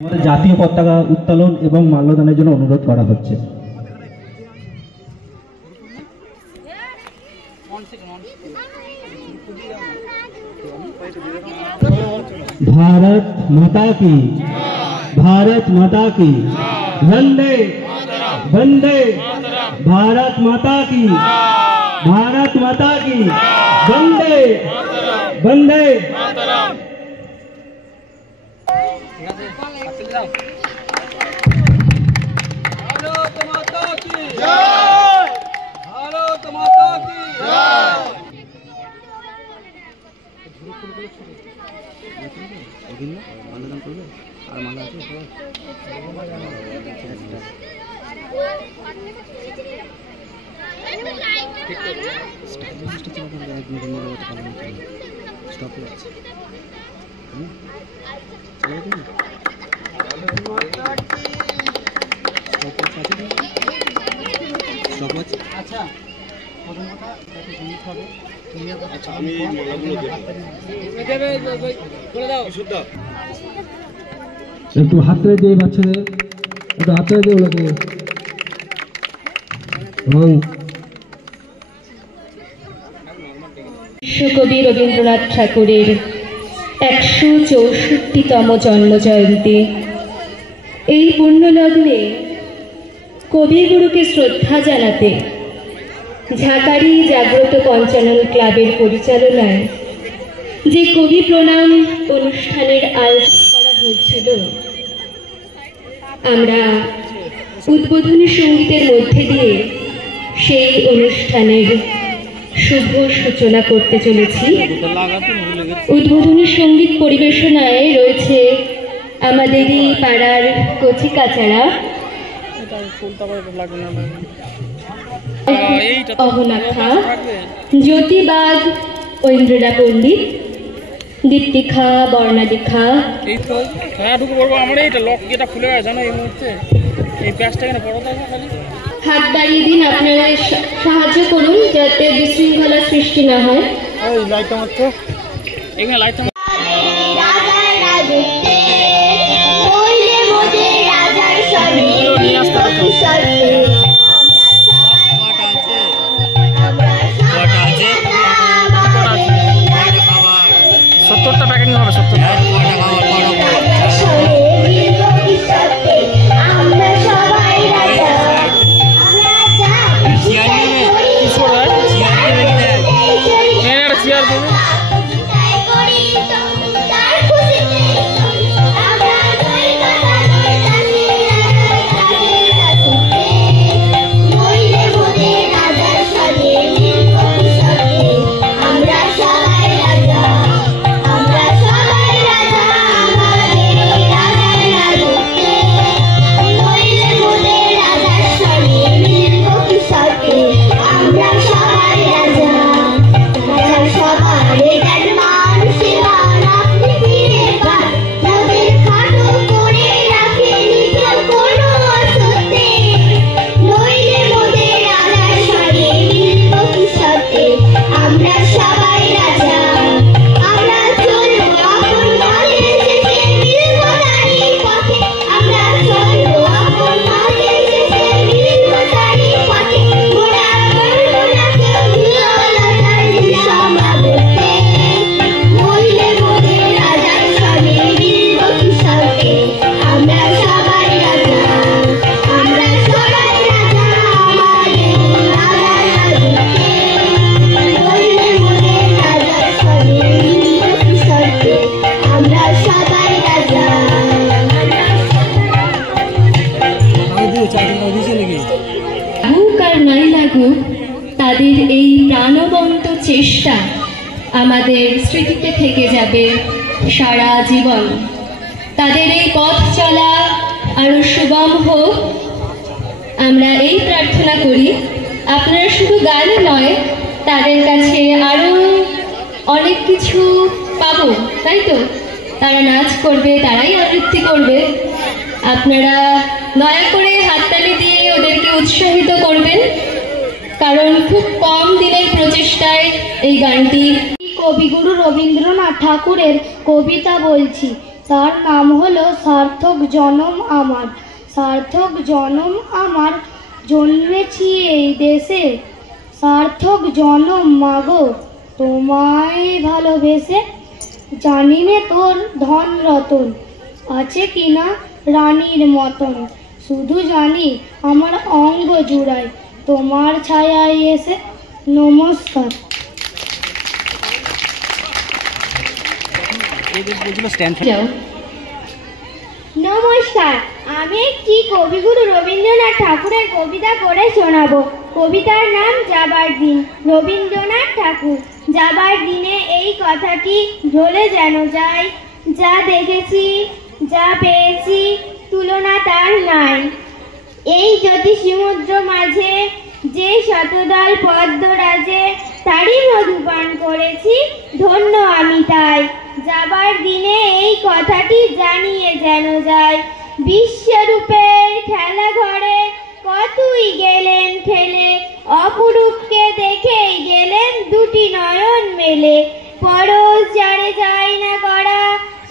আমাদের জাতীয় পতাকা উত্তোলন এবং মাল্যদানের জন্য অনুরোধ করা হচ্ছে। भारत माता की, भारत माता की, वंदे वंदे, भारत माता की, भारत माता की, वंदे वंदे। भारत माता की जय, भारत माता की जय। একটু হাত ধরে দিয়ে বাচ্চাদের একটু হাত ধরে দিয়ে ওগুলোকে এবং বিশ্বকবি রবীন্দ্রনাথ ঠাকুরের ১৬৪তম জন্মজয়ন্তী। এই পুণ্যলগ্নে কবিগুরুকে শ্রদ্ধা জানাতে ঝাঁকারি জাগ্রত পঞ্চানন ক্লাবের পরিচালনায় যে কবি প্রণাম অনুষ্ঠানের আয়োজন করা হয়েছিল, আমরা উদ্বোধনী সঙ্গীতের মধ্যে দিয়ে সেই অনুষ্ঠানের শুভ সূচনা করতে চলেছি। উদ্বোধনী সঙ্গীত পরিবেশনায় রয়েছে আমাদেরই পাড়ার কচি কাচারা অহনাখা, জ্যোতিবাগ, ঐন্দ্রলা পণ্ডিত, দীপ্তিখা, বর্ণালিখা। হাত বাড়িয়ে দিন, আপনারা সাহায্য করুন যাতে বিশৃঙ্খলা সৃষ্টি না হয়। সত্তরটা প্যাকেট হবে, 70টা। তাদের এই প্রাণবন্ত চেষ্টা আমাদের স্মৃতিতে থেকে যাবে সারা জীবন। তাদের এই পথ চলা আরো সুগম হোক, আমরা এই প্রার্থনা করি। আপনারা শুধু গান নয়, তাদের কাছে আরো অনেক কিছু পাবো, তাই তো? তারা নাচ করবে, তারাই আবৃত্তি করবে। আপনারা দয়া করে হাততালি দিয়ে ওদেরকে উৎসাহিত করবেন, কারণ খুব কম দিনের প্রচেষ্টায় এই গানটি। কবিগুরু রবীন্দ্রনাথ ঠাকুরের কবিতা বলছি। তার নাম হলো সার্থক জনম আমার। সার্থক জনম আমার, জন্মেছি এই দেশে, সার্থক জনম মাগো তোমায় ভালোবেসে। জানি নে তোর ধন রতন আছে কিনা রানীর মতন, শুধু জানি আমার অঙ্গ জুড়ায় তোমার ছায়ায় এসে। নমস্কার। নমস্কার, আমি একটি কবিগুরু রবীন্দ্রনাথ ঠাকুরের কবিতা করে শোনাবো। কবিতার নাম যাবার দিন। রবীন্দ্রনাথ ঠাকুর। যাবার দিনে এই কথাটি ঢলে যেন যায়, যা দেখেছি যা পেয়েছি তুলনা তার নাই। এই জ্যোতি সমুদ্র মাঝে যে শতদল পদ্মরাজে, তারই মধুপান করেছি ধন্য আমি তাই। যাবার দিনে এই কথাটি জানিয়ে যেন যায়, বিশ্বরূপের খেলা ঘরে কতই গেলেন ঠেলে, অপরূপকে দেখেই গেলেন দুটি নয়ন মেলে। পরশ যারে যায় না করা,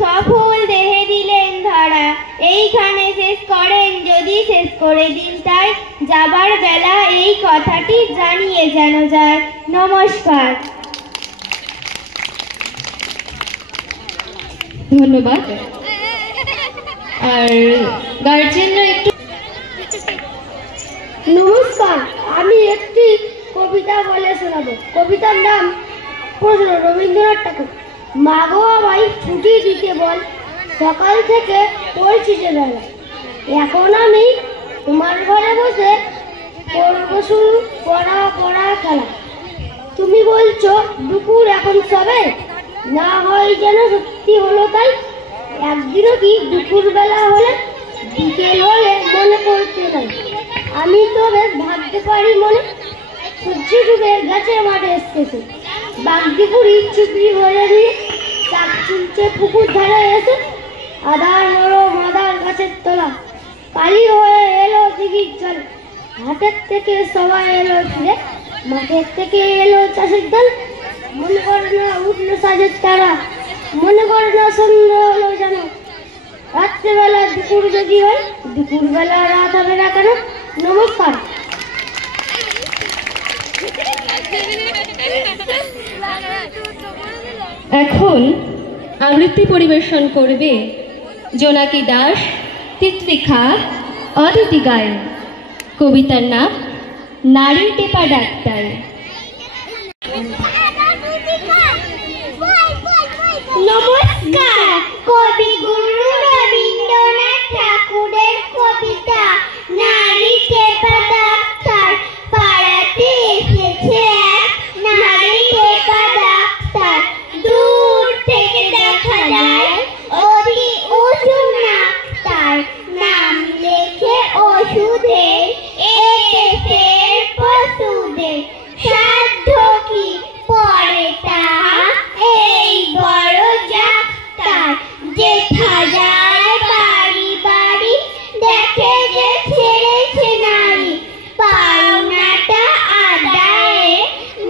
সফল দেহে দিলেন ধরা। এইখানে শেষ করেন যদি শেষ করে দিন তাই, যাবার বেলা এই কথাটি জানিয়ে যেন যায়। নমস্কার। ধন্যবাদ। আর গার্জেনরা একটু। নমস্কার, আমি একটি কবিতা বলে শোনাবো। কবিতার নাম প্রশ্ন, রবীন্দ্রনাথ ঠাকুর। মাগো আমায় ছুটি দিতে বল, সকাল থেকে পড়ছি যে বেলা। এখন আমি তোমার ঘরে বসে করবো শুরু পড়া পড়া খেলা। তুমি বলছো দুপুর এখন সবে, না হয় যেন সত্যি হলো তাই। একদিনও কি দুপুর বেলা হলে বিকেল হলে মনে করতে নাই। আমি তো বেশ ভাবতে পারি মনে, সূর্য ডুবে গেছে মাঠে এসেছে। বাগদিপুরি চুপড়ি ভরে দিয়ে চাক চুলছে পুকুর ধারে এসে। আধার নরম আধার গাছের তলা, কালি হয়ে এলো দিঘির জল। হাটের থেকে সবাই এলো ফিরে, মাঠের থেকে এলো চাষের দল। মনে করে না উঠলো সাজের তারা, মনে করে না সন্ধ্যা হলো যেন। রাত্রেবেলা দুপুর যদি হয়, দুপুরবেলা রাত হবে না কেন? নমস্কার। এখন আবৃত্তি পরিবেশন করবে জোনাকি দাস, তিতলিখা, অদিতি গায়েন। কবিতার নাম নারী টেপা ডাক্তার। নমস্কার। কবিগুরু রবীন্দ্রনাথ ঠাকুরের কবিতা নারী টেপা ডাক্তার। পাড়াতে এসেছে এক নারী টেপা ডাক্তার। দূর থেকে দেখা যায় অতি উঁচু ডাক্তার। নাম লেখে ওষুধের এদেশের পশুদের। সাধ্য কি পরে তাহা এই বড় ডাক্তার। যেথা যায় বাড়ি বাড়ি দেখে যে ছেড়েছে নারী। পাওনাটা আদায়ে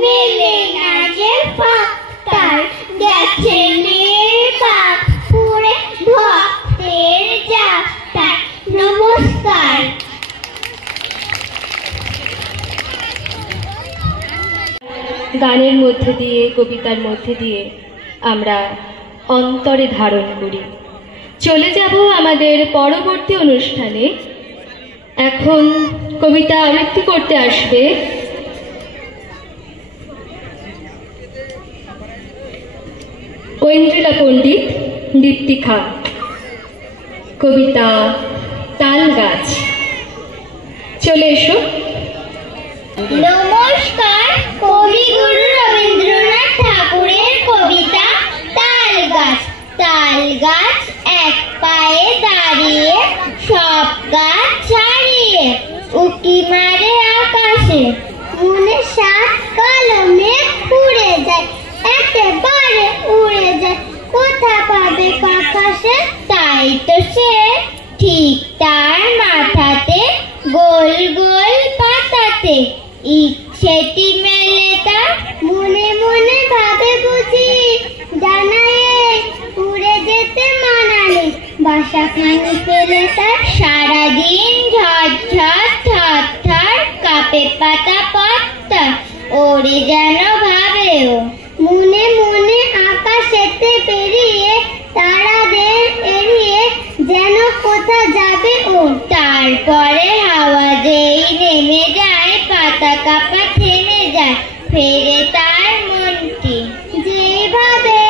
মেলে না যে ফাক্তার। গেছে নির্বাক পুরে ভক্তের যাত্রার। নমস্কার। গানের মধ্যে দিয়ে, কবিতার মধ্যে দিয়ে আমরা অন্তরে ধারণ করি। চলে যাব আমাদের পরবর্তী অনুষ্ঠানে। এখন কবিতা আবৃত্তি করতে আসবে ঐন্দ্রিলা পণ্ডিত, দীপ্তি খাঁ। কবিতা তাল গাছ। চলে এসো। নমস্কার। কবিগুরু রবীন্দ্রনাথ ঠাকুরের কবিতা তাল গাছ। তাল গাছ এক পায়ে দাঁড়িয়ে, সব গাছ ছাড়িয়ে উকি মারে আকাশে। মনে সাত কালো মেঘ উড়ে যায়, একেবারে উড়ে যায়। কোথা পাবে আকাশে? তাই তো সে ঠিক তার মাথাতে গোল গোল পাতাতে। ইচ্ছেটি মেলে তার, মনে মনে ভাবে বুঝি জানায়ে উড়ে যেতে মানালে। তিনি পেলে তার সারাদিন ঝরঝর থরথর কাপে পাতা পত্তা ওরে যেন ভাবেও মনে মনে আকাশেতে পেরিয়ে তারাদের এড়িয়ে যেন কোথা যাবে ও তারপরে হাওয়া যেই নেমে যায় পাতা কাপা থেমে যায় ফেরে তার মনটি যেভাবে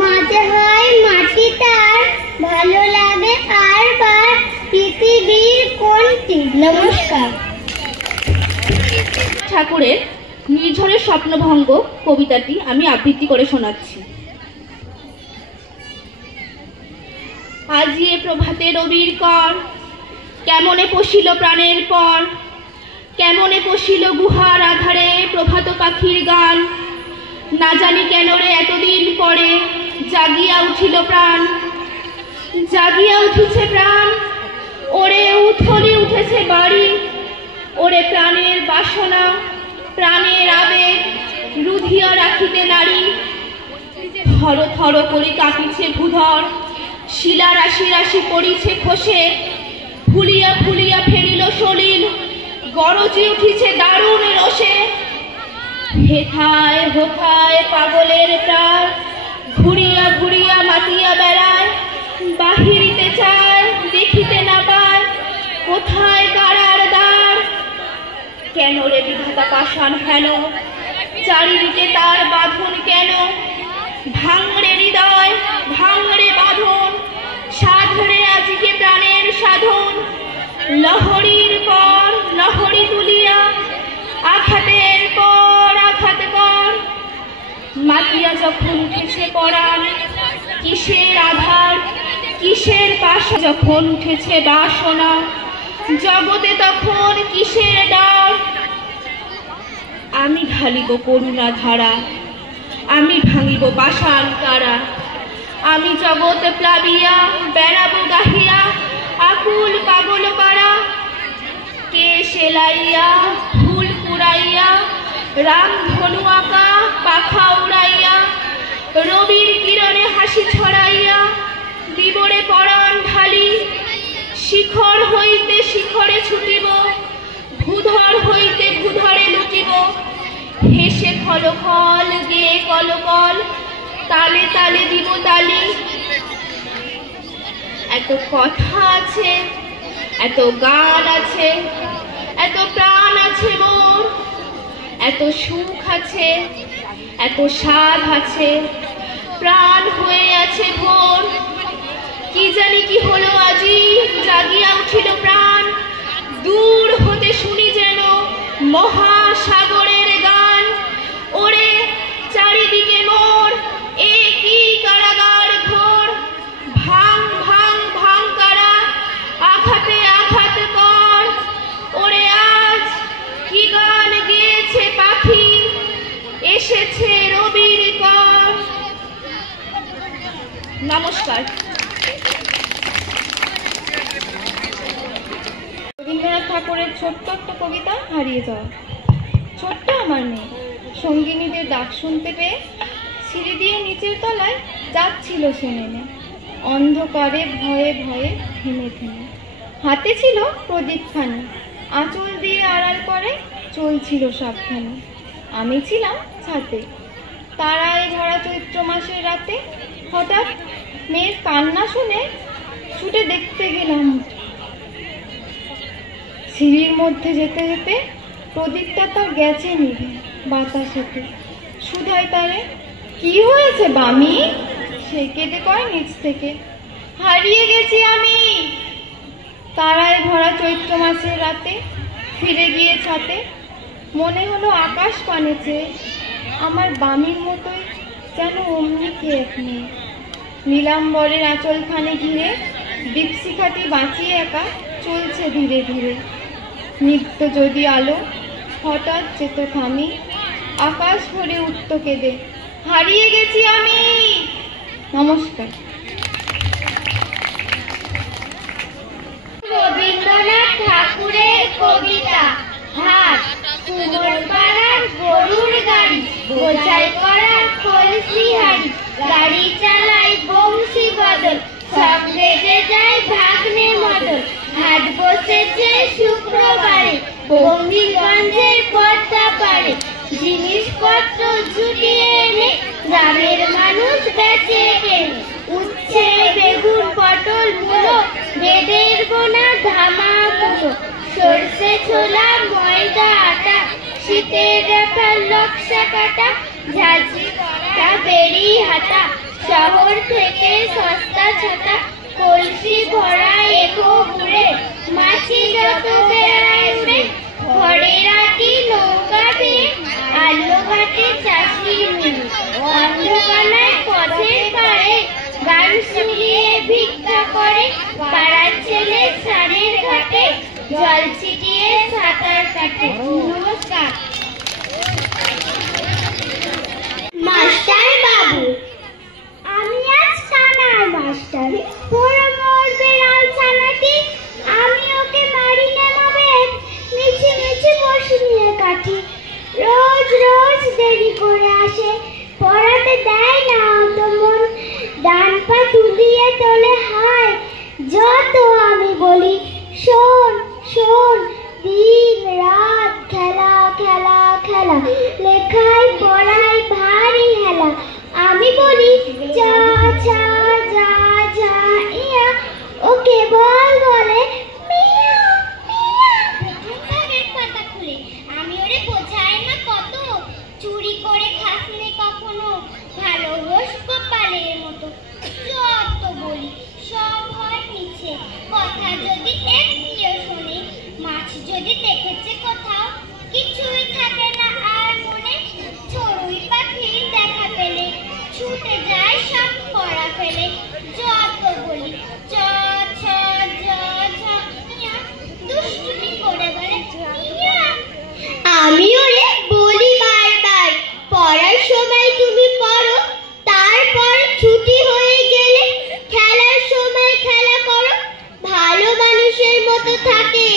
মাঝে হয় মাটি তার ভালো লাগে আর বার পৃথিবীর কোনটি। নমস্কার। ঠাকুরের নির্ঝরের স্বপ্নভঙ্গ কবিতাটি আমি আবৃত্তি করে শোনাচ্ছি। আজিয়ে প্রভাতে রবির কর কেমনে পশিল প্রাণের পর কেমনে পশিল গুহার আধারে প্রভাত পাখির গান না জানি কেন রে এতদিন পরে জাগিয়া উঠিল প্রাণ জাগিয়া উঠিছে প্রাণ ওরে উথলি উঠেছে বাড়ি ওরে প্রাণের বাসনা প্রাণের আবেগ রুধিয়া রাখিতে নারী থর থর করে কাঁপিছে ভূধর শিলা রাশি রাশি পড়িছে খসে ফুলিয়া ফুলিয়া ফেরিল সলিল গরজি উঠিছে দারুণ রসে হেথায় হোথায় পাগলের প্রাণ ঘুরিয়া ঘুরিয়া মাতিয়া বেড়ায় বাহিরিতে চায় দেখিতে না পায় কোথায় কারার দ্বার কেন রে বিধাতা পাষাণ হেন চারিদিকে তার বাঁধন কেন ভাঙড়ে হৃদয় ভাঙড়ে বাঁধন সাধরে আজকে প্রাণের সাধন লহরীর পর লহরী তুলিয়া আঘাতের পর আঘাত কর মাতিয়া যখন উঠেছে পরাণ কিসের আধার কিসের পাশা যখন উঠেছে বাসনা জগতে তখন কিসের ডর আমি ঢালিব করুণা ধারা আমি ভাঙিব পাষাণ কারা আমি জগৎ প্লাবিয়া বেড়াবো গাহিয়া আকুল পাগল পাড়া কে সেলাইয়া ফুল কুড়াইয়া রাম ধনু আঁকা পাখা উড়াইয়া রবির কিরণে হাসি ছড়াইয়া দিবরে পরাণ ঢালি শিখর হইতে শিখরে ছুটিব ভূধর হইতে ভূধরে লুটিব হেসে খল খল গেয়ে কল কল তালে তালে দিব তালি এত কথা আছে এত গান আছে এত প্রাণ আছে মোর এত সুখ আছে এত স্বাদ আছে প্রাণ হয়ে আছে ভোর কি জানি কি হলো আজি জাগিয়া উঠিল প্রাণ দূর হতে শুনি যেন মহাসাগরের গান ওরে চারিদিকে মোর এ কি কারাগার ঘোর ভাঙ ভাঙ ভাঙ কারা আঘাতে আঘাত কর ওরে আজ কি গান গেয়েছে পাখি এসেছে রবির কর। নমস্কার। রবীন্দ্রনাথ ঠাকুরের ছোট্ট একটা কবিতা হারিয়ে যাওয়া। ছোট্ট আমার মেয়ে সঙ্গিনীদের ডাক শুনতে পেয়ে সিঁড়ি দিয়ে নিচের তলায় যাচ্ছিল সে নেমে অন্ধকারে ভয়ে ভয়ে থেমে থেমে হাতে ছিল প্রদীপখানি আঁচল দিয়ে আড়াল করে চলছিল সাবধানে আমি ছিলাম ছাতে তারায় ভরা চৈত্র মাসের রাতে হঠাৎ মেয়ের কান্না শুনে ছুটে দেখতে গেলাম সিঁড়ির মধ্যে যেতে যেতে প্রদীপটা তার গেছে নিভে বাতাসেতে সুধাই তারে কি হয়েছে বামি সে কেঁদে কয় নিচ থেকে হারিয়ে গেছি আমি তারায় ভরা চৈত্র মাসের রাতে ফিরে গিয়ে ছাতে মনে হলো আকাশ পানে চেয়ে আমার বামির মতোই যেন অমনি খেয়ে নেই নীলাম্বরের আঁচলখানে ঘিরে দীপশিখাটি বাঁচিয়ে একা চলছে ধীরে ধীরে নিত্য যদি আলো হঠাৎ যেত থামি আকাশ ভরে উঠত কেঁদে হারিয়ে গেছি আমি। নমস্কার। রবীন্দ্রনাথ ঠাকুরের কবিতা হাট কুমোরপাড়ার গরুর গাড়ি বোঝাই করা কলসি হাড়ি গাড়ি চালায় বংশী বদল সব বেজে যায় ভাগ্নে মতন, হাট বসেছে শুক্রবারে বঙ্গিগঞ্জের পদ্মা পারে। জিনিসপত্র জুটিয়ে এনে গ্রামের মানুষ বেঁচে কেনে, উচ্ছে বেগুন পটল মূলো বেদের বোনা ধামা মুলো, সর্ষে ছোলা ময়দা আটা শীতের রাখা লক্সা কাটা, ঝাঁঝি করা বেরি হাতা শহর থেকে সস্তা ছাতা, কলসি ভরা এগো ঘুরে মাছি যত বেড়ায় উড়ে, ঘরের আটি নৌকা দিয়ে আলো ঘাটে চাষি মিলে, অন্ধকানায় পথের পাড়ে গান শুনিয়ে ভিক্ষা করে, পাড়ার ছেলে সারের ঘাটে জল ছিটিয়ে সাঁতার কাটে। নমস্কার। মাস্টার বাবু, আমি আজ কানার মাস্টার, বড় মোর বেড়াল ছানাটি, আমি ওকে মারি নেমাবে মিছি মিছি বসে নিয়ে কাঠি, রোজ রোজ দেরি করে আসে, পড়াতে দেয় না অত মন, ডান পা তুলিয়ে তোলে হায়, যত আমি বলি শোন শোন, দিন রাত খেলা খেলা খেলা, লেখায় পড়ায় ভারী হেলা, আমি বলি যা যা যা যা ইয়া, ও কেবল বলে মিয়া মিয়া। প্রথম ভাগের পাতা খুলে আমি ওরে বোঝাই না কত, চুরি করে খাসনে কখনো ভালো হোস কপালের মতো, যত বলি সব হয় মিছে, কথা যদি একটিও শোনে, মাছ যদি দেখেছে কোথাও কিছুই থাকে না আর মনে, চড়ুই পাখির দেখা পেলে ছুটে যায় সব পড়া ফেলে, যত বলি চ ছ জ ঝ ইয়া, দুষ্টুমি করে বলে ইয়া। আমি ওরে বলি বারবার পড়ার সময় তুমি পড়ো, তারপর ছুটি হয়ে গেলে খেলার সময় খেলা করো, ভালো মানুষের মতো থাকে,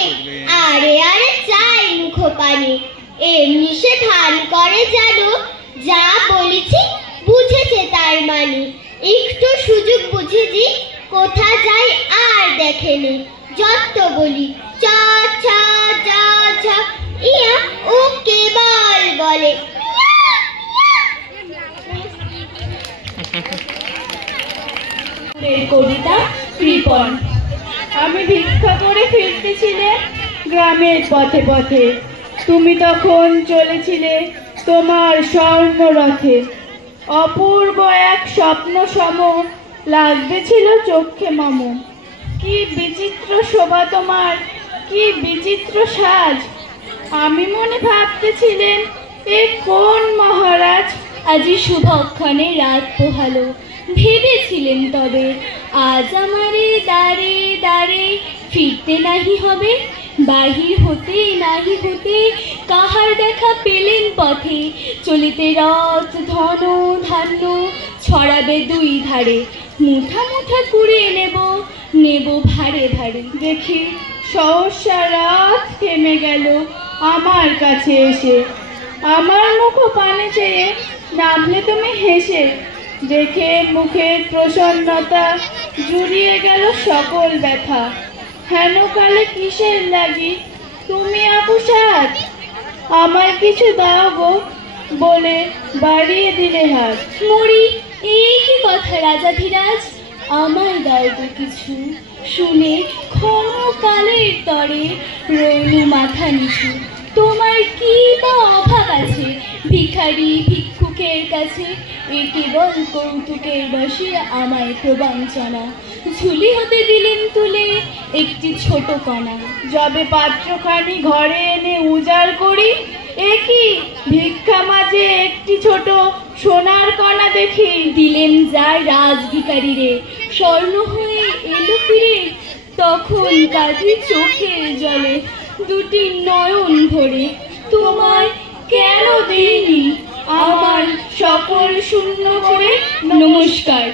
আরে আরে চাই মুখ পানি, এমনি সে ধান করে জানো, যা বলেছি বুঝেছে তার মানে, একটু সুযোগ বুঝেছি কোথা যাই আর দেখেনি, যত বলি চ ছ জ ঝ ইয়া, ও কেবল বলে কবিতা কৃপণ। আমি ভিক্ষা করে ফিরতেছিলে গ্রামের পথে পথে, তুমি তখন চলেছিলে তোমার স্বর্ণরথে, অপূর্ব এক স্বপ্ন সম লাগতেছিল চোখে মম, কি বিচিত্র শোভা তোমার, কি বিচিত্র সাজ, আমি মনে ভাবতেছিলেন এ কোন মহারাজ। আজি শুভক্ষণে রাত পোহালো, ভেবেছিলেন তবে আজ আমারে দাঁড়ে দাঁড়ে ফিরতে নাহি হবে, বাহির হতে নাহি হতে কাহার দেখা পেলেন পথে, চলিতে রথ ধন ধান্য ছড়াবে দুই ধারে, মুঠা মুঠা কুড়িয়ে নেব নেব ভারে ভারে। দেখি সহসা রাত থেমে গেল আমার কাছে এসে, আমার মুখ পানে চেয়ে নামলে তুমি হেসে, দেখে মুখের প্রসন্নতা জুড়িয়ে গেল সকল ব্যথা, হেন কালে কিসের লাগি তুমি আপুসাত, আমায় কিছু দাও গো বলে বাড়িয়ে দিলে হাত। মরি এই কি কথা রাজাধিরাজ, আমায় দাও গো কিছু, শুনে ক্ষণকালের তরে রইলু মাথা নিচু, তোমার কি বা অভাব আছে ভিখারি ভিক্ষুকের কাছে, এ কেবল কৌতুকের বসে আমায় প্রবঞ্চনা, ঝুলি হতে দিলেন তুলে একটি ছোট কণা, যবে পাত্রখানি ঘরে এনে উজাড় করি, এ কি ভিক্ষা মাঝে একটি ছোট সোনার কণা দেখি, দিলেন যার রাজ ভিখারিরে স্বর্ণ হয়ে এলো ফিরে, তখন কাঁধে চোখের জলে দুটি নয়ন ভরে, তোমায় কেন দিইনি আমার সকল শূন্য করে। নমস্কার।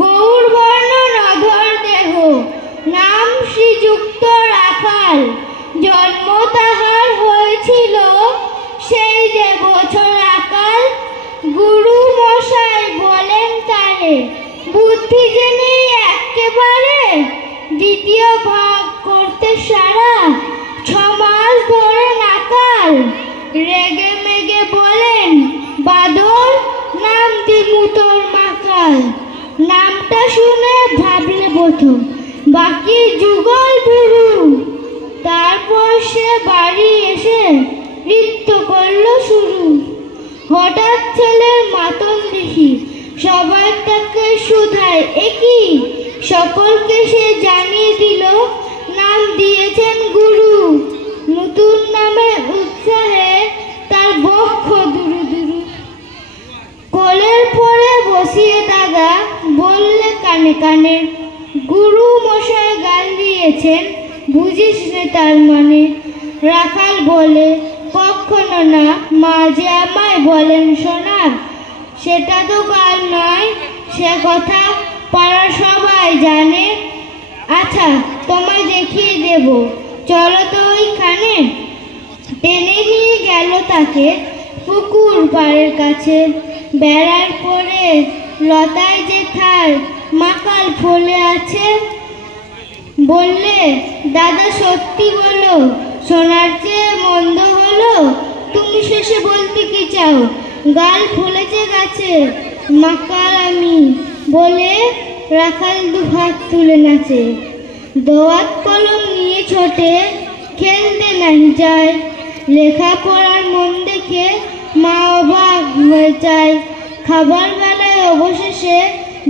গৌরবর্ণ নধর দেহ, নাম শ্রীযুক্ত রাখাল। জন্ম তাহার হয়েছিল সেই যে বছর আকাল। গুরু মশাই বলেন তারে, বুদ্ধি যে নেই একেবারে, দ্বিতীয় ভাগ করতে সারা 6 মাস ধরে নাকাল। রেগে মেগে বলেন, বাদর নাম দিমু তোর মাকাল। নামটা শুনে ভাবলে প্রথম, বাকি যুগল গুরু। তারপর সে বাড়ি এসে নৃত্য করলো শুরু। হঠাৎ ছেলের মাতন দেখি, সবাই তাকে শুধায়, একই সকলকে সে জানিয়ে দিল, নাম দিয়েছেন গুরু। নতুন নামের উৎসাহে তার বক্ষ দুরু দুরু। কোলের পরে বসিয়ে দাদা বললে কানে কানে, গুরু মশাই গাল দিয়েছেন, বুঝিস নে তার মানে। রাখাল বলে, কখনো না, মা যে আমায় বলেন শোনা। সেটা তো গাল নয়, সে কথা পাড়ার সবাই জানে। আচ্ছা তোমায় দেখিয়ে দেব, চলো তো ওইখানে। টেনে নিয়ে গেল তাকে পুকুর পাড়ের কাছে। বেড়ার পরে লতায় যে থার মাকাল ফলে আছে। বললে, দাদা সত্যি বলো, শোনার চেয়ে মন্দ হলো। তুমি শেষে বলতে কি চাও, গাল ফুলেছে গাছে মাকাল আমি, বলে রাখাল 2 হাত তুলে নাচে। দোয়াত কলম নিয়ে ছোটে, খেলতে নাহি যায়। লেখাপড়ার মন দেখে মা অবাক হয়ে যায়। খাবার বেলায় অবশেষে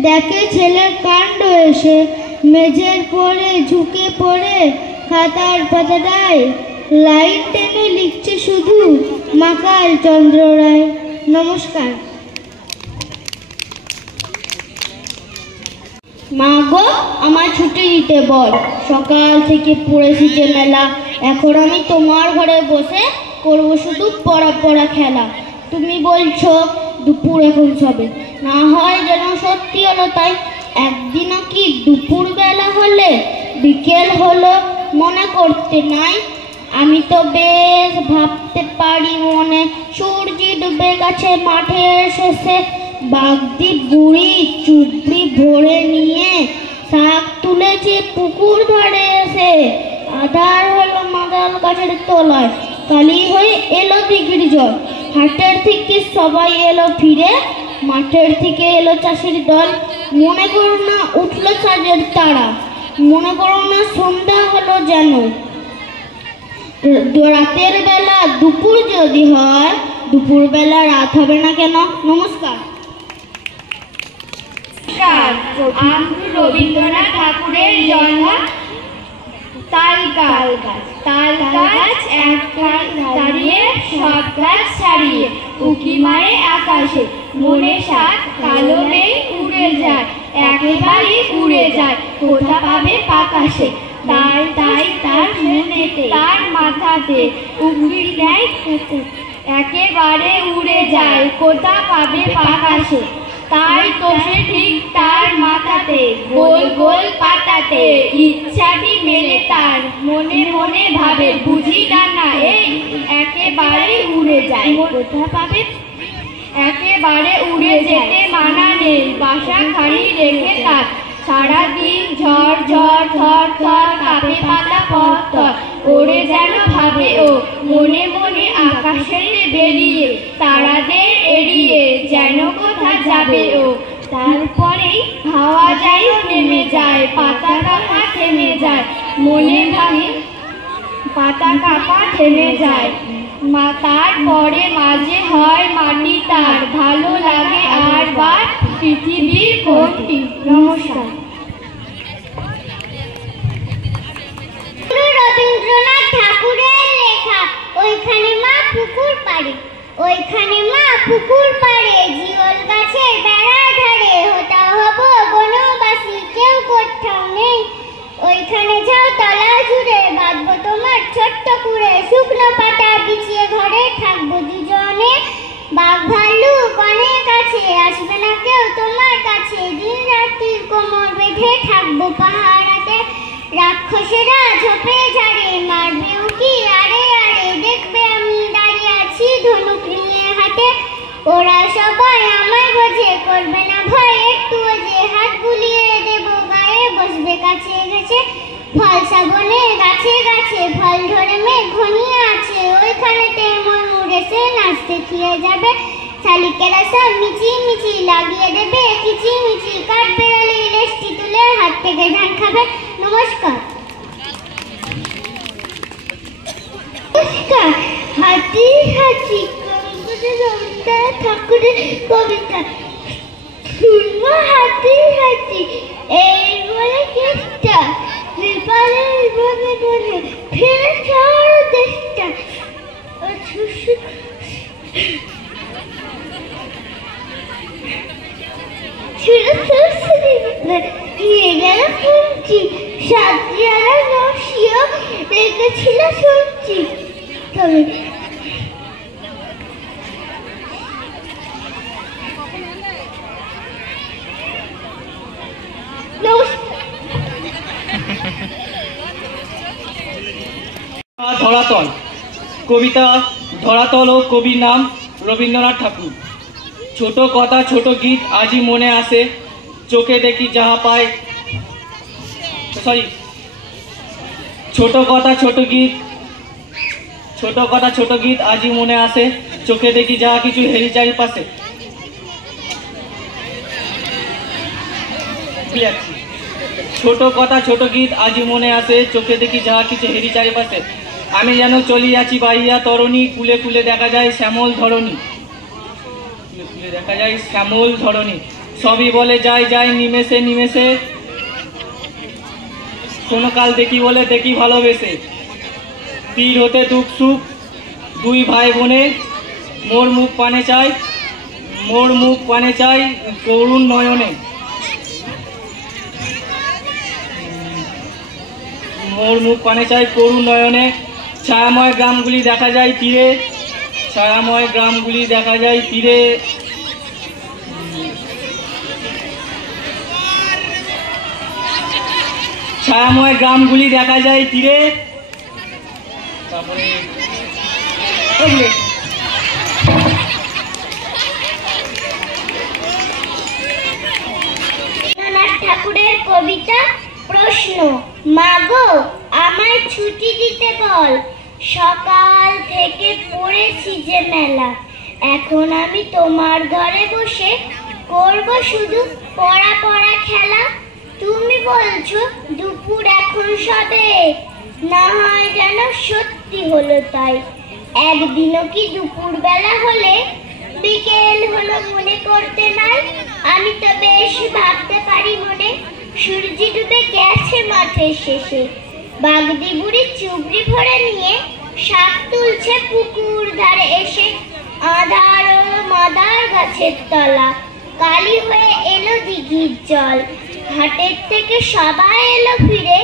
দেখে ছেলের কাণ্ড এসে, মেঝের পরে ঝুঁকে পড়ে খাতার পাতাটায় লাইন টেনে লিখছে শুধু মাকাল চন্দ্র রায়। নমস্কার। মা গো, আমার ছুটি দিতে বল, সকাল থেকে পড়েছি যে মেলা। এখন আমি তোমার ঘরে বসে করবো শুধু পড়া পড়া খেলা। তুমি বলছো দুপুর এখন সবে, না হয় যেন সত্যি হলো তাই। একদিনও কি দুপুর বেলা হলে বিকেল হলো মনে করতে নাই। আমি তো বেশ ভাবতে পারি মনে, সূর্য ডুবে গেছে মাঠের শেষে। বাগদি বুড়ি চুবড়ি ভরে নিয়ে শাক তুলেছে পুকুর ধারে এসে। আধার হলো মাদাল গাছের তলায়, কালি হয়ে এলো দিঘির জল। হাটের থেকে সবাই এলো ফিরে, মাঠের থেকে এলো চাষির দল। মনে করো না উঠলো সাজের তারা, মনে করো না সন্ধ্যা হলো যেন। রাতের বেলা দুপুর যদি হয়, দুপুর বেলা রাত হবে না কেন? নমস্কার। রবীন্দ্রনাথ ঠাকুরের জন্ম তাল গাছ। তাল গাছ একটাই দাঁড়িয়ে, সব গাছ ছাড়িয়ে উকি মারে আকাশে। মনে সাত কালো মেঘ উড়ে যায়, একেবারে উড়ে যায়, কোথা পাবে পাকাশে। তাই তার মনেতে তার মাথাতে উকি দেয়, একেবারে উড়ে যায়, কোথা পাবে পাকাশে। তাই তো সে ঠিক তার মাথাতে গোল গোল পাতাতে ইচ্ছাটি মেলে তার। মনে মনে ভাবে, বুঝি না এই একেবারে উড়ে যায়, কোথা পাবে। একেবারে উড়ে যেতে মানা নেই, বাসা খালি রেখে তার। সারাদিন ঝড় ঝড় থর থর কাঁপে পাতা পথ, ওরে যেন ভাবে ও মনে মনে আকাশে বেরিয়ে, তারাদের এড়িয়ে যেন কোথা যাবে ও। তারপরেই হাওয়া যায় নেমে যায়, পাতা কাঁপা থেমে যায়, মনে ভাবে পাতা কাঁপা থেমে যায়। তারপরে মাঝে হয় মাটি তার, ভালো লাগে আর বার পৃথিবীর কোনটি। নমস্কার। রবীন্দ্রনাথ ঠাকুরের লেখা ওইখানে মা পুকুর পাড়ে, ওইখানে মা পুকুর পাড়ে, জিওল গাছের বেড়া ধারে, হতা হব বনবাসী কেউ কোথাও নেই। ওইখানে যাও তলা জুড়ে, বাঁধবো তোমার ছোট্ট কুড়ে, শুকনো পাতা বিছিয়ে ঘরে থাকবো দুজনে। বাঘ ভাল্লুক অনেক আছে, আসবে না থাকতেও তোমার কাছে দিন রাত্রির কোমর বেঁধে থাকবো পাহারাতে। রাক্ষসেরা ঝোপে ঝাড়ে মারবে উকি আরে আরে, দেখবে আমি দাঁড়িয়ে আছি ধনুক নিয়ে হাতে। ওরা সবাই আমায় বোঝে, করবে না ভয় একটু যে, হাত বুলিয়ে দেব গায়ে, বসবে কাছে গেছে। ফল শ্রাবণে গাছে গাছে ফল ধরে মেঘ ঘনিয়ে আছে, ওইখানেতে ময়ূর এসে নাচতে থিয়ে যাবে। শালিকেরা সব মিচি মিচি লাগিয়ে দেবে কিচি মিচি, কাঠ বেরোলে লেজটি তুলে হাত থেকে ধান খাবে। নমস্কার। নমস্কার। হাতি হাতি রবীন্দ্রনাথ ঠাকুরের কবিতা শুনবো। হাতি হাতি এই বলে কেষ্টা, নেপালের বনে বনে ফেরে সারা দেশটা। নিয়ে গেল শুনছি, সাজিয়ারা নসিও রেখেছিল শুনছি। তবে ধরাতল। কবিতা ধরাতল ও কবির নাম রবীন্দ্রনাথ ঠাকুর। ছোট কথা ছোট গীত আজই মনে আসে, চোখে দেখি যাহা পায়। ছোট কথা ছোট গীত আজই মনে আসে, চোখে দেখি যাহা কিছু হেরি চারিপাশে। ছোট কথা ছোট গীত আজই মনে আসে, চোখে দেখি যাহা কিছু হেরি চারিপাশে। আমি যেন চলিয়াছি বাহিয়া তরণী, কুলে কুলে দেখা যায় শ্যামল ধরণী। দেখা যায় শ্যামল ধরণী। সবই বলে যাই যাই নিমেষে নিমেষে, কোনো কাল দেখি বলে দেখি ভালোবেসে। তীর হতে দুঃখ সুখ দুই ভাই বোনে, মোর মুখ পানে চাই করুণ নয়নে। মোর মুখ পানে চাই করুণ নয়নে। ছায়াময় গ্রামগুলি দেখা যায় তীরে, ছায়াময় গ্রামগুলি দেখা যায় তীরে। ছায়াময় গ্রামগুলি দেখা যায় তীরে। তারপরে রবীন্দ্রনাথ ঠাকুরের কবিতা প্রশ্ন। মাগো আমায় ছুটি দিতে বল, সকাল থেকে পড়েছি যে মেলা। এখন আমি তোমার ঘরে বসে করব শুধু পড়া পড়া খেলা। তুমি বলছো দুপুর এখন সবে, না হয় যেন সত্যি হলো তাই। একদিনও কি দুপুর বেলা হলে বিকেল হলো মনে করতে নাই। আমি তো বেশ ভাবতে পারি মনে, সূর্য ডুবে গেছে মাঠের শেষে। বাগদি বুড়ি চুবড়ি ভরে নিয়ে শাক তুলছে পুকুর ধারে এসে। আধার ও মাদার গাছের তলা, কালি হয়ে এলো দিঘির জল। ঘাটের থেকে সবাই এলো ফিরে,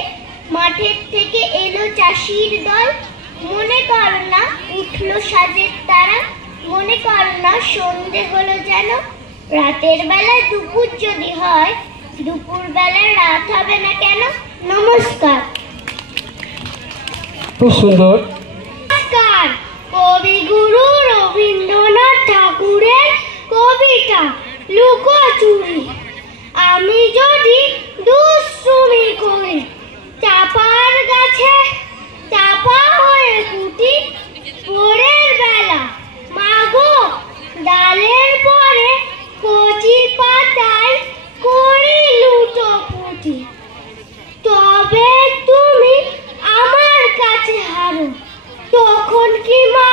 মাঠের থেকে এলো চাষির দল। মনে কর না উঠলো সাজের তারা, মনে কর না সন্ধে হলো যেন। রাতের বেলা দুপুর যদি হয়, দুপুর বেলায় রাত হবে না কেন? নমস্কার। খুব সুন্দর। নমস্কার। কবিগুরু রবীন্দ্রনাথ ঠাকুরের কবিতা লুকোচুরি। আমি যদি দুষ্টুমি করি, চাপার গাছে চাপা হয়ে কুটি। ভোরের বেলা মাগো ডালের পরে কচি পাতায় করি লুটোপুটি। তবে তুমি আমার কাছে হারো, তখন কি মা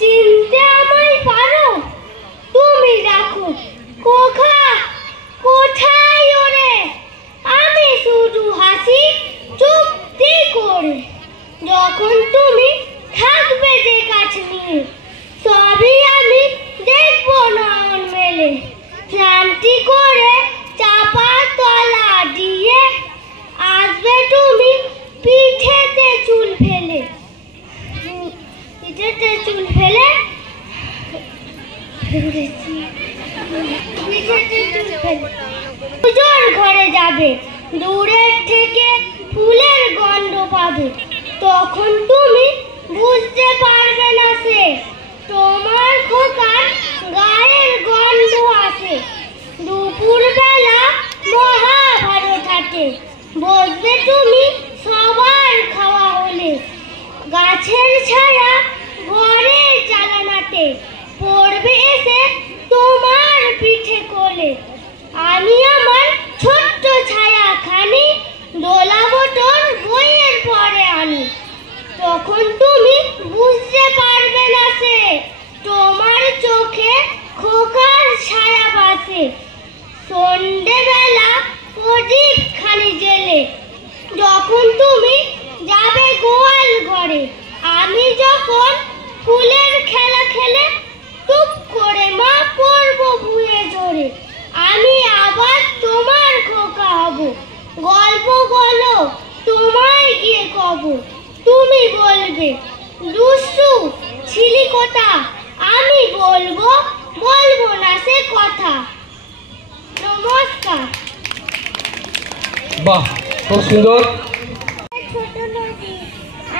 চিনতে আমায় পারো? তুমি রাখো কোখা কোথায় ওরে, আমি শুধু হাসি চুপটি করে। যখন তুমি থাকবে যে কাছ নিয়ে, সবই আমি দেখবো নয়ন মেলে। ক্লান্তি করে চাপা তলা দিয়ে আসবে তুমি পিঠেতে চুল ফেলে। পিঠেতে চুল ফেলে পুজোর ঘরে যাবে, দূরের থেকে ফুলের গন্ধ পাবে, তখন তুমি বুঝতে পারবে না সে তোমার খোকার গায়ের গন্ধ আসে। দুপুর বেলা মহাভারত হাটে বসবে তুমি সবার খাওয়া হলে, গাছের ছায়া ঘরে জানালাতে পড়বে এসে তোমার পিঠে কোলে। আমি আমার ছোট্ট ছায়া খানি দোলাবো তোর বইয়ের পরে আনি, তখন তুমি বুঝতে পারবে না সে তোমার চোখে খোকার ছায়া বাসে। সন্ধ্যেবেলা প্রদীপ খানি জেলে যখন তুমি যাবে গোয়াল ঘরে, আমি যখন ফুলের খেলা খেলে টুক করে মা পড়বো ভুয়ে জোরে। আমি আবার তোমার খোকা হব, গল্প বলো তোমায় গিয়ে কব, তুমি বলবে দুষ্টু ছিলি কোথা, আমি বলবো বলবো না সে কথা। নমস্কার। বাহ, খুব সুন্দর। ছোট নদী,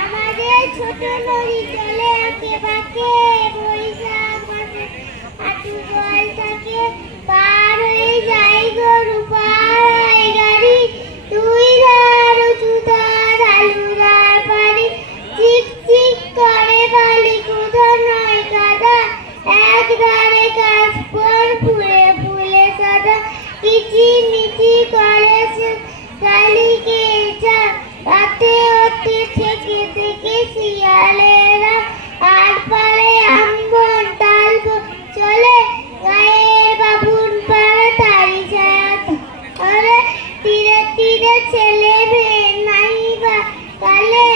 আমাদের ছোট নদী চলে আঁকে বাঁকে, বৈশাখ মাসে হাঁটু জল থাকে, পার হয়ে যায় গরু, পার হয় গাড়ি, দুই ধার উঁচু ধার আলুদার পানি, চিক চিক করে বালি, কোথাও নয় কাদা, এক ধারে কাশ ফুলে ফুলে সাদা, কিচিমিচি করে শালিকে চা, রাতে হতে থেকে থেকে শিয়ালেরা আর পারে আমবন তাল চলে, গায়ের বাবুন পাড়া তারি ছায়া ধরে, তীরে তীরে ছেলে মেয়ে নাই বা কালে,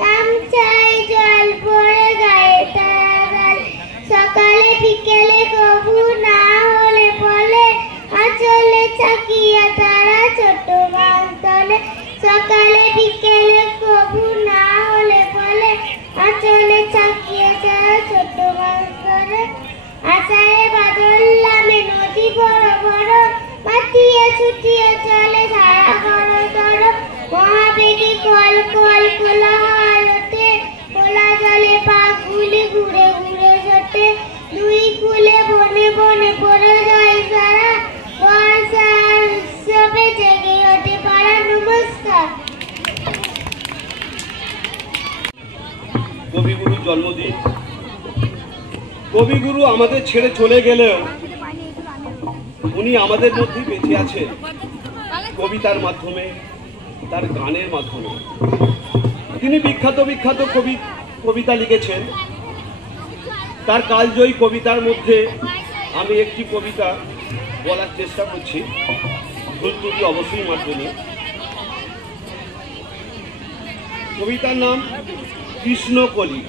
গামছায় জল পড়ে গায়ে তারাল, সকালে বিকেলে কবু না হলে বলে, আঁচলে চাকিয়া তারা ছোট গান তলে, সকালে বিকেলে কবু না হলে বলে, আঁচলে চাকিয়া তারা ছোট গান তলে। আষাঢ়ে বাদল নামে নদী বড় বড়, মাতিয়ে ছুটিয়ে চলে সারা বড় তর, মহাবেগে কল কল খোলা হয় ওঠে, খোলা জলে পা গুলি ঘুরে ঘুরে ছোটে, দুই কুলে বনে বনে পড়ে যায় সারা, বর্ষার উৎসবে জেগে ওঠে পাড়া। নমস্কার। কবিগুরুর জন্মদিন। কবিগুরু আমাদের ছেড়ে চলে গেলেও উনি আমাদের মধ্যে বেঁচে আছেন কবিতার মাধ্যমে, তার গানের মাধ্যমে। তিনি বিখ্যাত বিখ্যাত কবিতা লিখেছেন। তার কালজয়ী কবিতার মধ্যে আমি একটি কবিতা বলার চেষ্টা করছি, ভুল ত্রুটি অবশ্যই মাধ্যমে। কবিতার নাম কৃষ্ণকলি,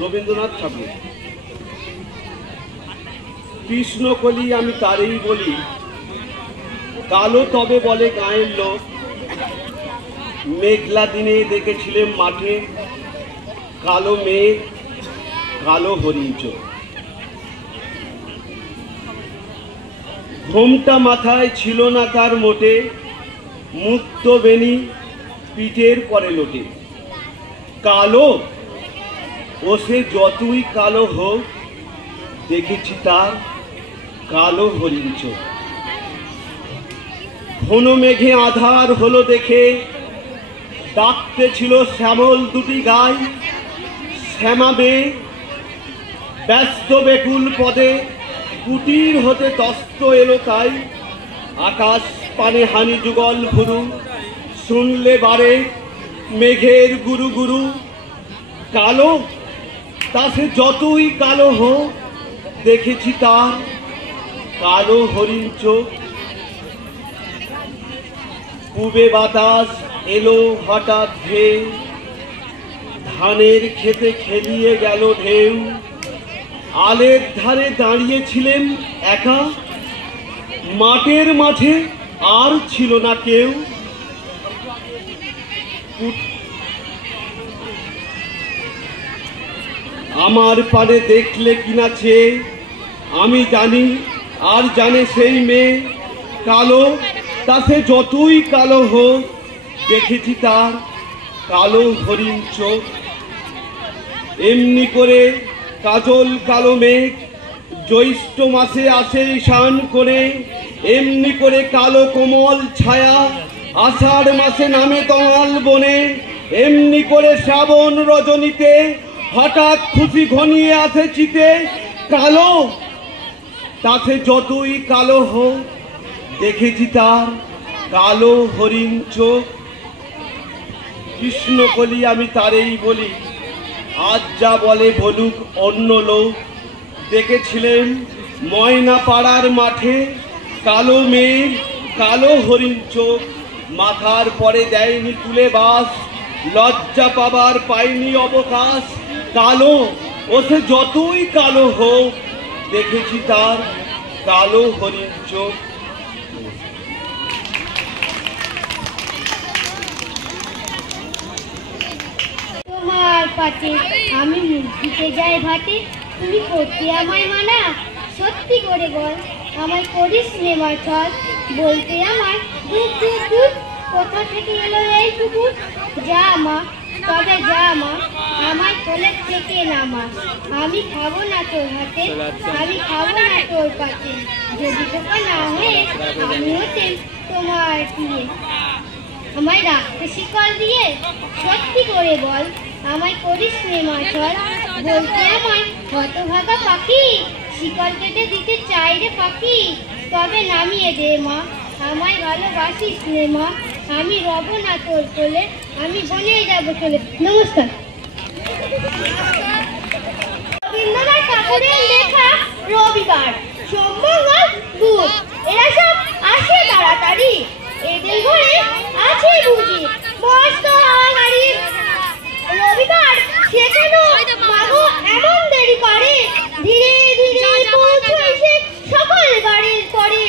রবীন্দ্রনাথ ঠাকুর। কৃষ্ণকলি আমি তারেই বলি, কালো তবে বলে গায়ের লোক, মেঘলা দিনে দেখেছিলেন মাঠে, কালো মেঘ কালো হরিণ চোখ। ঘোমটা মাথায় ছিল না তার মোটে, মুক্ত বেনি পিঠের পরে লোটে, কালো ও সে যতই কালো হোক, দেখেছি তার কালো হরিণ চোখ। ঘন মেঘে আধার হলো দেখে, ডাকতে ছিল শ্যামল দুটি গাই, শ্যামাবে ব্যস্ত বেকুল পদে, কুটির হতে তস্ত এলো তাই, আকাশ পানে হানি যুগল ভুরু, শুনলে বারে মেঘের গুরু গুরু, কালো তা সে যতই কালো হোক, দেখেছি তার কালো হরিণ চোখ। পূবে বাতাস এলো হঠাৎ ধেয়ে, ধানের খেতে খেলিয়ে গেল ঢেউ, আলের ধারে দাঁড়িয়েছিলেন একা, মাঠের মাঝে আর ছিল না কেউ। আমার পারে দেখলে কিনা চেয়ে, আমি জানি আর জানে সেই মেয়ে কালো, তা সে যতই কালো হোক দেখেছি তার কালো হরিণ চোখ। এমনি করে কাজল কালো মেঘ জ্যৈষ্ঠ মাসে আসে ঈশান করে, এমনি করে কালো কোমল ছায়া আষাঢ় মাসে নামে তমাল বনে, এমনি করে শ্রাবণ রজনীতে হঠাৎ খুশি ঘনিয়ে আসে চিতে কালো, তাতে যতই কালো হোক দেখেছি তার কালো হরিণ চোখ। কৃষ্ণকলি আমি তারেই বলি, আজ যা বলে বলুক অন্য লোক। দেখেছিলেন ময়না পাড়ার মাঠে কালো মেঘ কালো হরিণ চোখ, মাথার পরে দেয়নি তুলে বাস, লজ্জা পাবার পায়নি অবকাশ কালো, ও সে যতই কালো হোক দেখেছি তার কালো হরিণ চোখ। তোমার পাতে আমি মুরগিতে যাই ভাতে, তুমি করতে আমায় মানা, সত্যি করে বল আমায় করিস নেবার চল, বলতে আমায় দুধ দুধ দুধ, কোথা থেকে এলো এই কুকুর, যা মা তবে যা মা আমায় কোলের থেকে নামা, আমি খাবো না তোর হাতে, আমি খাবো না তোর পাতে, যদি পোকা না হয়ে আমি হতেন তোমার প্রিয়ে, আমায় রাখতে শিকল দিয়ে, সত্যি করে বল আমায় করিস নেমা চল, বলতে আমায় হতভাগা পাখি, শিকল কেটে দিতে চাই রে পাখি, তবে নামিয়ে দে মা, আমায় ভালোবাসিস রে মা, আমি রব না তোর কোলে, আমি বনে যাব চলে। নমস্কার। রবীন্দ্রনাথ ঠাকুরের লেখা রবিবার, সোমমঙ্গল বুধ, এরা সব আসে তাড়াতাড়ি, এদের ঘরে আছে বুঝি মস্ত হাওয়াগাড়ি, রবিবার সে কেন মাগো এমন দেরি করে, ধীরে ধীরে পৌঁছে এসে সকল বাড়ির পরে,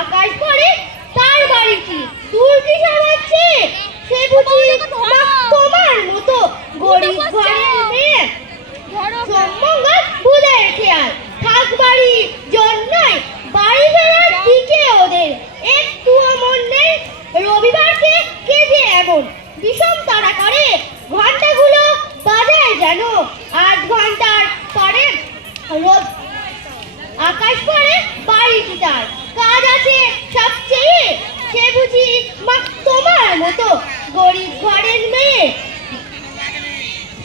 আকাশ পরে তার বাড়িটি তুলটি সাজাচ্ছে, সে বুঝি তোমার মতো গরিব ঘরের মেয়ে, সোমমঙ্গল বুধের খেয়াল থাক বাড়ি জন্যই, বাড়ি ফেরার দিকে ওদের একটুও মন নেই, রবিবারকে কে যে এমন বিষম তাড়া করে, ঘন্টাগুলো বাজায় যেন 8 ঘন্টার পরে, আকাশ পরে বাড়িটি তার কাজ আছে সবচেয়ে, সে বুঝি তোমার মতো গরিব ঘরের মেয়ে,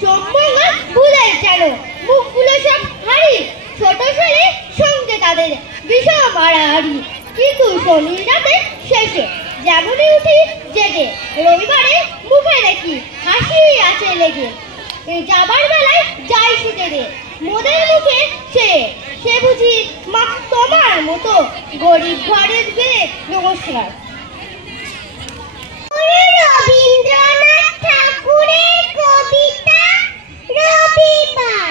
সোমমঙ্গল বুধের যেন মুখগুলো সব হারি, ছোট ছেলে সঙ্গে তাদের বিষম মারাহারি, কিন্তু শনির রাতে শেষে যেমনই উঠি জেগে, রবিবারে মুখে দেখি হাসি আছে লেগে, যাবার বেলায় যাই শুতে দে মোদের মুখে সে বুঝি তোমার মতো গরিব ঘরের মেয়ে। নমস্কার। রবীন্দ্রনাথ ঠাকুরের কবিতা রবিবার,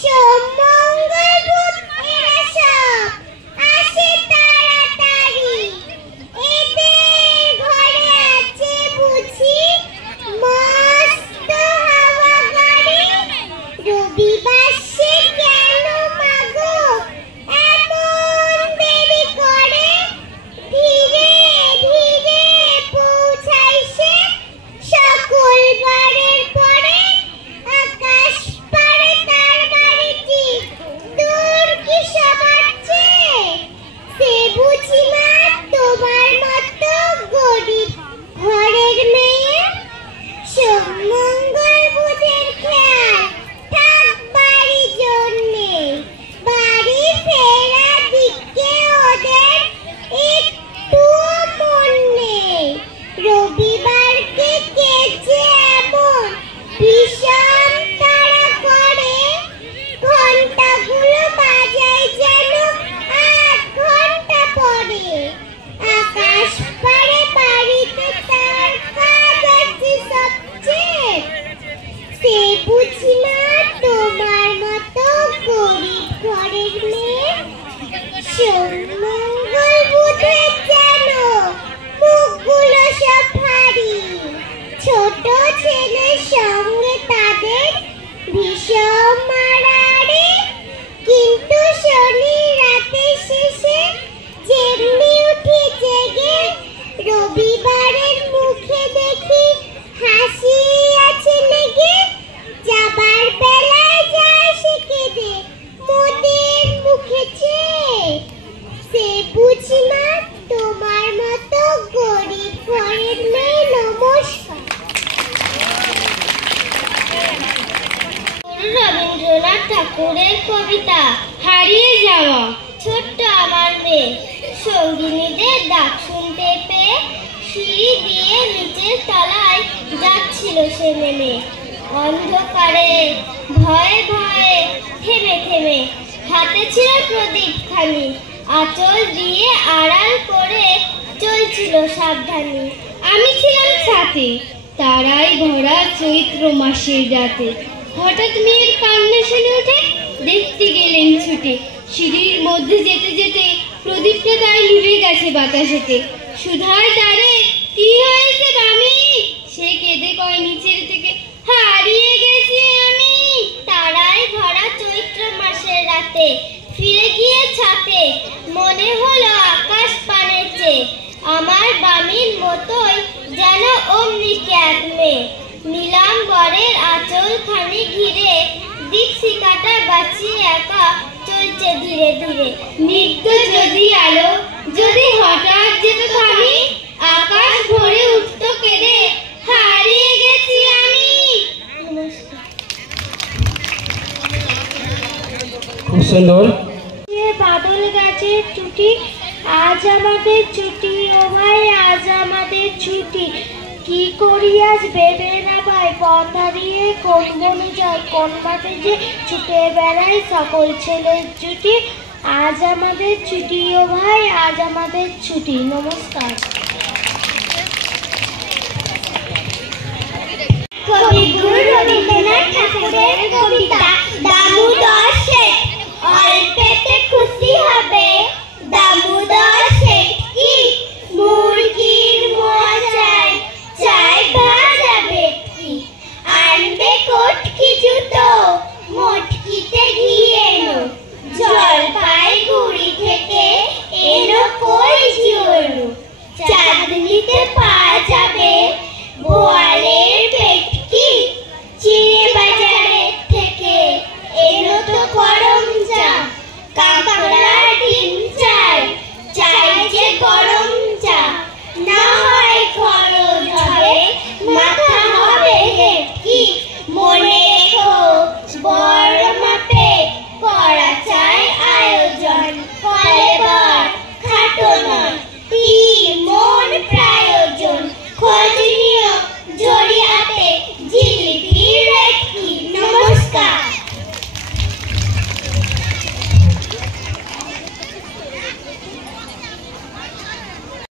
সোমমঙ্গল বুধ এরা সব আসে তাড়াতাড়ি, এদের ঘরে আছে বুঝি মস্ত হাওয়াগাড়ি, রবিবার সে কেন মাগো এমন দেরি করে, ধীরে ধীরে পৌঁছায় সে সকল বাড়ির পরে, আকাশ পারে তার বাড়িটি দূর কি সবাচ্ছে, সে বুঝি মা তোমার মতো গরিব ঘরের মেয়ে, সোমমঙ্গল বুধের খেয়াল থাক বাড়ি জন্যে, বাড়ি ফেরা দিকে ওদের একটু মন নেই, রবিবারকে কে যে এমন ভীষণ তাড়া করে, ঘন্টাগুলো বাজায় যেন 8 ঘন্টা পরে, আকাশ পারে বাড়িতে তার কাজ আছে সবচেয়ে, সে বুঝি না তোমার মতো গরিব ঘরের মেয়ে, সোমমঙ্গল বুধের যেন মুখগুলো সব ভারী, ছোট ছেলের সঙ্গে তাদের ভীষণ মারামারি, কিন্তু শনির কবিতা হারিয়ে যাওয়া ছোট্ট আমার মেয়ে সঙ্গিনীদের ডাক শুনতে পেয়ে সিঁড়ি দিয়ে নিচের তলায় যাচ্ছিল সে নেমে অন্ধকারে ভয়ে ভয়ে থেমে থেমে হাতে ছিল প্রদীপ খানি আঁচল দিয়ে আড়াল করে চলছিল সাবধানে আমি ছিলাম ছাতে তারাই ভরা চৈত্র মাসের রাতে হঠাৎ মেয়ের কান্না শুনে উঠে দেখতে গেলেন ছুটে সিঁড়ির মধ্যে যেতে যেতে প্রদীপটা তাই নিভে গেছে বাতাসেতে সুধায় তারে কি হয়েছে মামি সে কেঁদে কয় নিচের থেকে হারিয়ে গেছি আমি তারাই ভরা চৈত্র মাসের রাতে ফিরে গিয়ে ছাতে মনে হলো আকাশ পানে চেয়ে আমার বামির মতোই যেন অমনি এক মেয়ে নিলাম বরের আঁচল খানি ঘিরে দীপশিখাটা বাঁচিয়ে একা চলছে ধীরে ধীরে নিত্য যদি আলো যদি হঠাৎ যেত থামি আকাশ ভরে উঠত কেঁদে হারিয়ে গেছি আমি খুব সুন্দর। বাদল গাছের ছুটি আজ আমাদের ছুটি ও ভাই আজ আমাদের ছুটি কি করি আজ ভেবে না ভাই পথ হারিয়ে কোন বনে যায় কোন মাঠে যে ছুটে বেড়ায় সকল ছেলের ছুটি আজ আমাদের ছুটি ও ভাই আজ আমাদের ছুটি নমস্কার কবিগুরু রবীন্দ্রনাথ ঠাকুরের কবিতা